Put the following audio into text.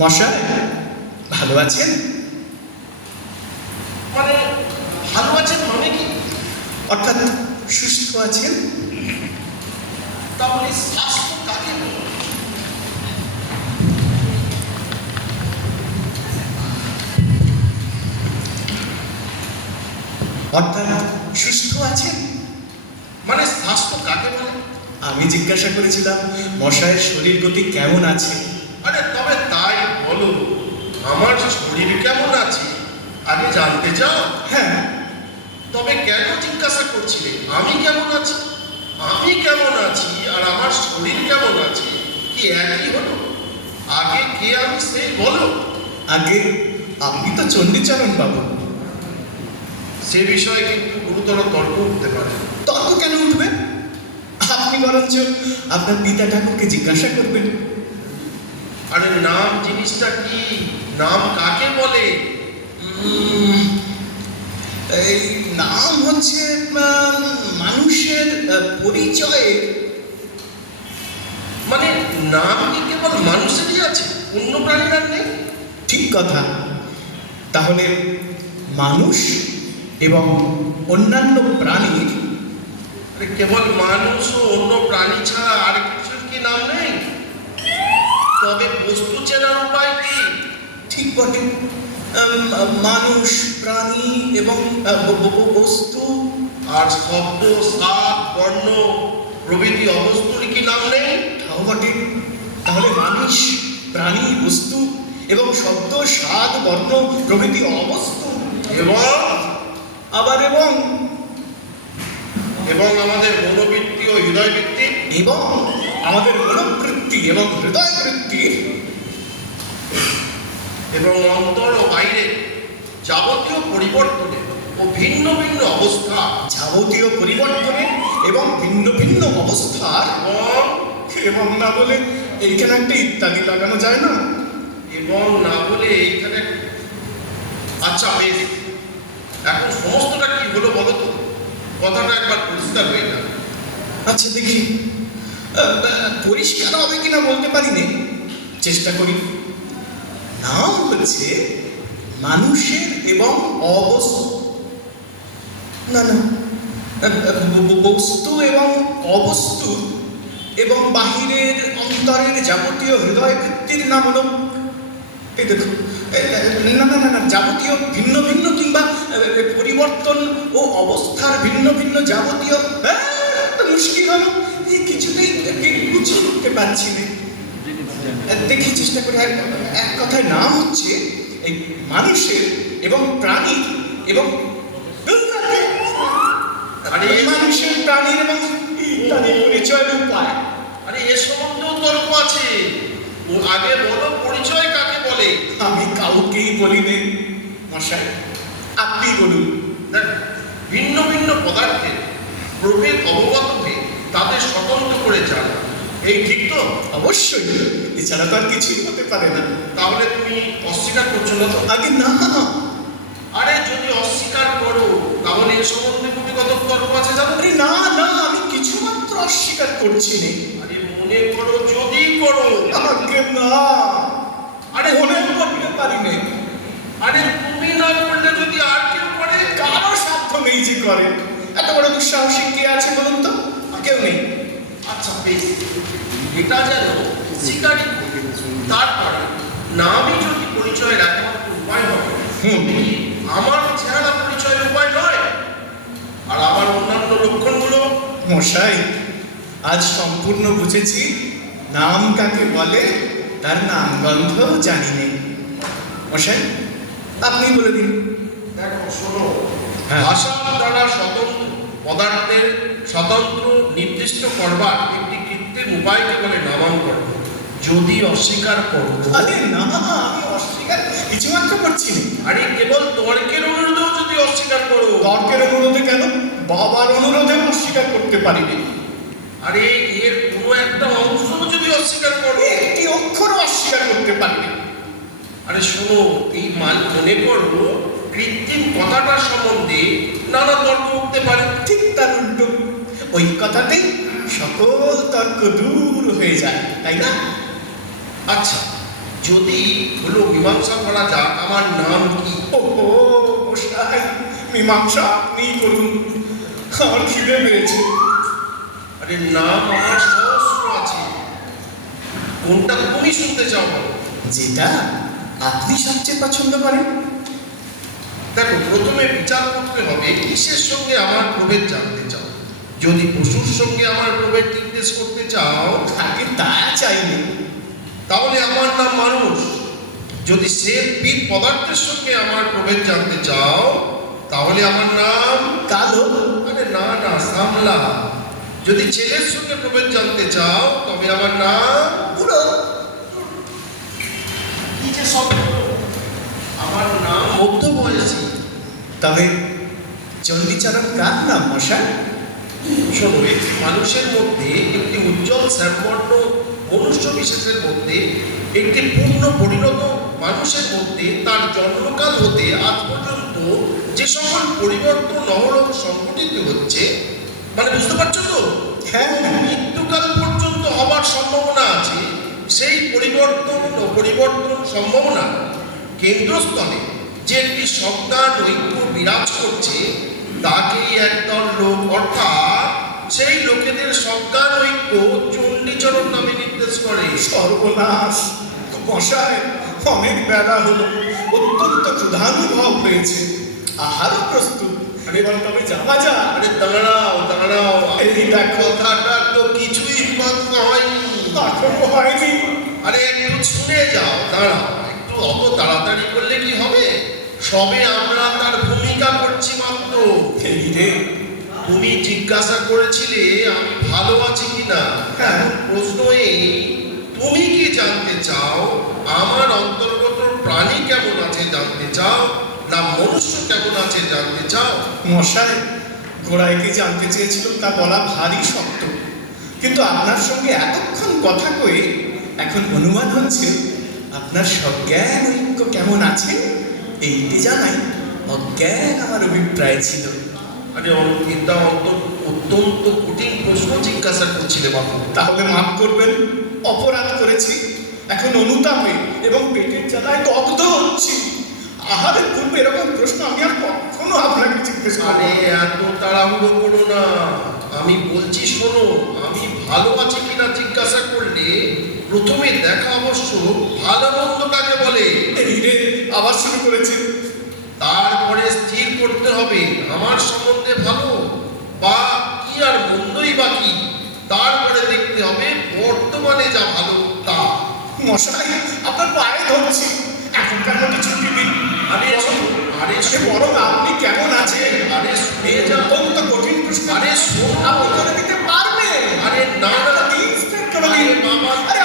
মশাই ভালো আছেন? মানে ভালো আছেন মানে কি? অর্থাৎ সুস্থ আছেন? তাহলে স্বাস্থ্য কাকে বলে? অর্থাৎ সুস্থ আছেন মানে স্বাস্থ্য কাকে বলে? আমি জিজ্ঞাসা করেছিলাম মশাইয়ের শরীর গতি কেমন আছে। আরে তবে তাই বলো, আমার শরীর কেমন আছে আগে জানতে চাও? হ্যাঁ, তবে কেন জিজ্ঞাসা করছিলে আমি কেমন আছি? আমি কেমন আছি আর আমার শরীর কেমন আছে কি একই হলো? আগে কে আমি সেই বলো। আগে আপনি তো চণ্ডীচরণ বাবু। সে বিষয়ে কিন্তু গুরুতর তর্ক উঠতে পারে। তর্ক কেন উঠবে? আপনি বরঞ্চ আপনার পিতা ঠাকুরকে জিজ্ঞাসা করবেন। আরে নাম জিনিসটা কি? নাম কাকে বলে? এই নাম হচ্ছে মানুষের পরিচয়ে। মানে নাম কি কেবল মানুষেরই আছে, অন্য প্রাণীর আর নেই? ঠিক কথা। তাহলে মানুষ এবং অন্যান্য প্রাণীর আরে কেবল মানুষ ও অন্য প্রাণী ছাড়া আর কিছুর কি নাম নেই? তবে বস্তু চেনার উপায় কি? ঠিক বটে। মানুষ, প্রাণী এবং বস্তু আর শব্দ, স্বাদ, বর্ণ প্রভৃতি অবস্তুর কি নাম নেই? তাও বটে। তাহলে মানুষ, প্রাণী, বস্তু এবং শব্দ, স্বাদ, বর্ণ প্রভৃতি অবস্তু এবং এবং আমাদের মনোবৃত্তি ও হৃদয়বৃত্তি এবং আমাদের মনোবৃত্তি এবং হৃদয়বৃত্তি এবং অন্তর ও বাইরে যাবতীয় পরিবর্তনে ও ভিন্ন ভিন্ন অবস্থা যাবতীয় পরিবর্তনে এবং ভিন্ন ভিন্ন অবস্থার এবং না বলে এইখানে একটা ইত্যাদি লাগানো যায় না? এবং না বলে এইখানে আচ্ছা বেশ, এখন সমস্তটা কি হলো বলো তো? কথাটা একবার পরিষ্কার হয়ে গেল। আচ্ছা দেখি পরিষ্কার হবে কিনা বলতে পারি নে, চেষ্টা করি। নাম হচ্ছে মানুষের এবং অবস্তু, না না বস্তু এবং অবস্তু এবং বাহিরের অন্তরের যাবতীয় হৃদয়বৃত্তির নাম হলো, এই দেখো, না না না না যাবতীয় ভিন্ন ভিন্ন কিংবা পরিবর্তন ও অবস্থার ভিন্ন ভিন্ন যাবতীয় মুশকিল হলো, এই কিছুতেই বুঝে উঠতে পারছি না। দেখি চেষ্টা করে। এক কথায় নাম হচ্ছে এই মানুষের এবং প্রাণীর এবং মানুষের, প্রাণীর এবং ইত্যাদি পরিচয়ের উপায়। আরে এ সম্বন্ধেও তর্ক আছে। ও আগে বলো পরিচয় কাকে বলে? আমি কাউকেই বলিনি মশাই, আপনি বলুন। দেখ, ভিন্ন ভিন্ন পদার্থের প্রভেদ অবগত হয়ে তাদের স্বতন্ত্র করে জানা, এই ঠিক তো? অবশ্যই, এছাড়া তো আর কিছুই হতে পারে না। তাহলে তুমি অস্বীকার করছো না তো? আগে না, আরে যদি অস্বীকার করো তাহলে এ সম্বন্ধে কত তর্ক আছে জানো? আরে না না, আমি কিছুমাত্র অস্বীকার করছি না। আরে মনে করো যদি করো। আগে না, আরে মনে করতে পারি না। আরে তুমি না করলে যদি আর কেউ করে? কারো সাধ্য নেই যে করে। এত বড় দুঃসাহসিক কে আছে বলুন তো? কেউ নেই। আচ্ছা বেশ, এটা যেন স্বীকারই করি। তারপরে নামই যদি পরিচয়ের একমাত্র উপায় হয়, আমার চেহারা পরিচয়ের উপায় নয় আর আমার অন্যান্য লক্ষণগুলো? মশাই, আজ সম্পূর্ণ বুঝেছি নাম কাকে বলে, তার নাম গন্ধ জানি নেই। মশাই, আপনি বলে দিন। দেখো শোনো, হ্যাঁ। ভাষার দ্বারা স্বতন্ত্র পদার্থের স্বতন্ত্র নির্দিষ্ট করবার একটি কৃত্রিম উপায়কে বলে নামাঙ্কন। যদি অস্বীকার করো। আরে না, আমি অস্বীকার কিছুমাত্র করছি না। আরে কেবল তর্কের অনুরোধেও যদি অস্বীকার করো। তর্কের অনুরোধে কেন? বাবার অনুরোধে অস্বীকার করতে পারিনি। আরে এর কোনো একটা অংশ যদি অস্বীকার করো। একটি অক্ষর অস্বীকার করতে পারিনি। আরে শোনো, এই মনে করো কৃত্রিম কথাটা সম্বন্ধে নানা তর্ক উঠতে পারে। ঠিক তার উল্টো, ওই কথাতেই সকল তর্ক দূর হয়ে যায়, তাই না? আচ্ছা, যদি হলো মীমাংসা করা যাক আমার নাম কি? ওহো মশাই, মীমাংসা আপনিই করুন, আমার খিদে পেয়েছে। আরে নাম আমার সহস্র আছে, কোনটা তুমি শুনতে চাও বলো? যেটা আপনি সবচেয়ে পছন্দ করেন। দেখো, প্রথমে বিচার করতে হবে কিসের সঙ্গে আমার প্রভেদ জানতে চাও। যদি পশুর সঙ্গে আমার প্রভেদ জিজ্ঞেস করতে চাও আগে তা চাইনি। তাহলে আমার নাম মানুষ। যদি শ্বেত পদার্থের সঙ্গে আমার প্রভেদ জানতে চাও তাহলে আমার নাম কালো। আরে না না, সামলা। যদি ছেলের সঙ্গে প্রভেদ জানতে চাও তবে আমার নাম বুড়ো। কি যে সব আমার নাম মধ্যবয়সী। তবে চণ্ডীচরণ কার নাম মশাই? শোনো, একটি মানুষের মধ্যে, একটি উজ্জ্বল শ্যামবর্ণ মনুষ্য বিশেষের মধ্যে, একটি পূর্ণ পরিণত মানুষের মধ্যে তার জন্মকাল হতে আজ পর্যন্ত যে সকল পরিবর্তন অহরহ সংঘটিত হচ্ছে, মানে বুঝতে পারছো তো? হ্যাঁ, মৃত্যুকাল পর্যন্ত হবার সম্ভাবনা আছে। সেই পরিবর্তন সম্ভাবনা কেন্দ্রস্থলে যে একটি সজ্ঞান ঐক্য বিরাজ করছে তাকেই একদল লোক, অর্থাৎ সেই লোকেদের সজ্ঞান ঐক্য চণ্ডীচরণ নামে নির্দেশ করে। সর্বনাশ মশাই, অনেক বেলা হলো, অত্যন্ত ক্ষুধানুভব হয়েছে, আহারও প্রস্তুত। এবার তবে যাওয়া যাক। আরে দাঁড়াও দাঁড়াও, এই দেখো, কথাটা তো কিছুই মাত্র হয়নি। এখনো হয়নি। আরে একটু শুনে যাও, দাঁড়াও একটু। অত তাড়াতাড়ি করলে কি হবে? সবে আমরা তার ভূমিকা করছি মাত্র। এই রে, তুমি জিজ্ঞাসা করেছিলে আমি ভালো আছি কিনা। হ্যাঁ। এখন প্রশ্ন এই, তুমি কি জানতে চাও আমার অন্তর্গত প্রাণী কেমন আছে জানতে চাও, না মনুষ্য কেমন আছে জানতে চাও? মশাই, গোড়াইকে জানতে চেয়েছিলাম, তা বলা ভারী শক্ত, কিন্তু আপনার সঙ্গে এতক্ষণ কথা কয়ে এখন অনুমান হচ্ছে আপনার সজ্ঞান ঐক্য কেমন আছে এইটি জানাই অজ্ঞান আমার অভিপ্রায় ছিল। আরে এটা অত্যন্ত কঠিন প্রশ্ন জিজ্ঞাসা করছিলে বাবু। তাহলে মাফ করবেন, অপরাধ করেছি। এখন অনুতাপে এবং পেটের জ্বালায় দগ্ধ হচ্ছি। আহারের পূর্বে এরকম প্রশ্ন আমি আর কখনো আপনাকে জিজ্ঞেস আরে করি। এত তাড়াহুড়ো করো না, আমি বলছি শোনো। আমি ভালো আছি কিনা জিজ্ঞাসা করলে প্রথমে দেখা অবশ্য ভালো মন্দ কাকে বলে এই রে, আবার শুরু করেছে। তারপরে স্থির করতে হবে আমার সম্বন্ধে ভালো বা কি আর মন্দই বা কি। তারপরে দেখতে হবে বর্তমানে যা ভালো তা। মশাই, আপনার পায়ে ধরছি, এখনকার মতো ছুটি দিন। আরে আরে বরং আপনি কেমন আছেন? আরে শুনে যা। অত্যন্ত কঠিন প্রশ্ন। আরে শোন। আপনি করে দিতে পারবেন? আরে না না, ইনস্ট্যান্ট করে দিন। আরে বাবা, আরে